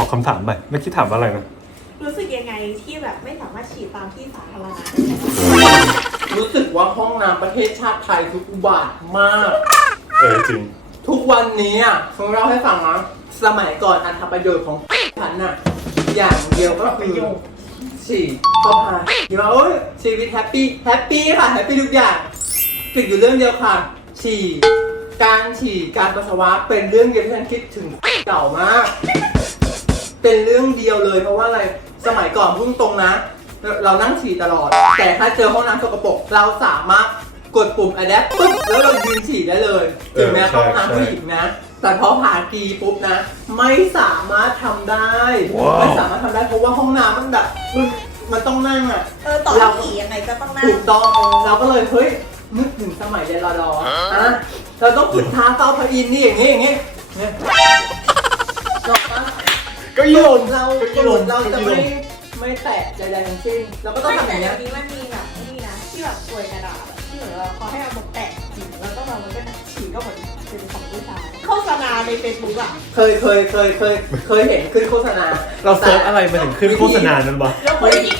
อคำถามไปเมื่อกี้ถามว่าอะไรนะ รู้สึกยังไงที่แบบไม่สามารถฉีดตามที่สาธารณะรู้สึกว่าห้องน้ำประเทศชาติไทยคืออุบาทมาก เออจริง ทุกวันนี้อะผมเล่าให้ฟังนะสมัยก่อนอันทำประโยชน์ของฉันน่ะ อย่างเดียวก็คือฉี่เข้าพาเดี๋ยวาเอ้ยชีวิตแฮปปี้แฮปปี้ค่ะแฮปปี้ทุกอย่างติดอยู่เรื่องเดียวค่ะ ฉี่ การฉี่ การปัสสาวะเป็นเรื่องเดียวที่ฉันคิดถึงเก่ามาก เป็นเรื่องเดียวเลย เพราะว่าอะไรสมัยก่อนพุ่งตรงนะ เรานั่งฉี่ตลอด แต่ถ้าเจอห้องน้ำสกปรกเราสามารถกดปุ่ม adapt ปุ๊บแล้วเรายืนฉี่ได้เลยถึงแม้เออใช่ห้องน้ำใช่ผู้หญิงนะ แต่พอผ่านกีปุ๊บนะ ไม่สามารถทำได้ว้าวไม่สามารถทำได้เพราะว่าห้องน้ำมันแบบมันมันต้องนั่งอะเออต่อให้ขี่ยังไงก็ต้องนั่งถูกต้องเราก็เลยเฮ้ยนึกถึงสมัยเรียนรอดออะเราต้องฝึกท่าเฝ้าพระอินทร์นี่อย่างนี้อย่างนี้เนี่ยจบปะ ก็ยี่ลมเราก็ยี่ลมเราจะก็ไม่ยี่ลมไม่แตะใดๆทั้งสิ้นเราก็ต้องทำอย่างเงี้ยแต่เดี๋ยวนี้มันมีแบบนี่นะที่แบบกลวยกระดาษอะที่เหมือนว่าเขาให้เอามาแปะฉีดแล้วก็เรามันก็ฉีดก็เหมือนเป็นของผู้ชายโฆษณาในเฟซบุ๊กอะเคยเคยเคยเคยเคยเห็นขึ้นโฆษณาเราเซิร์ชอะไรมาถึงขึ้นโฆษณานั้นวะ แล้วคนที่แกะก็คือกู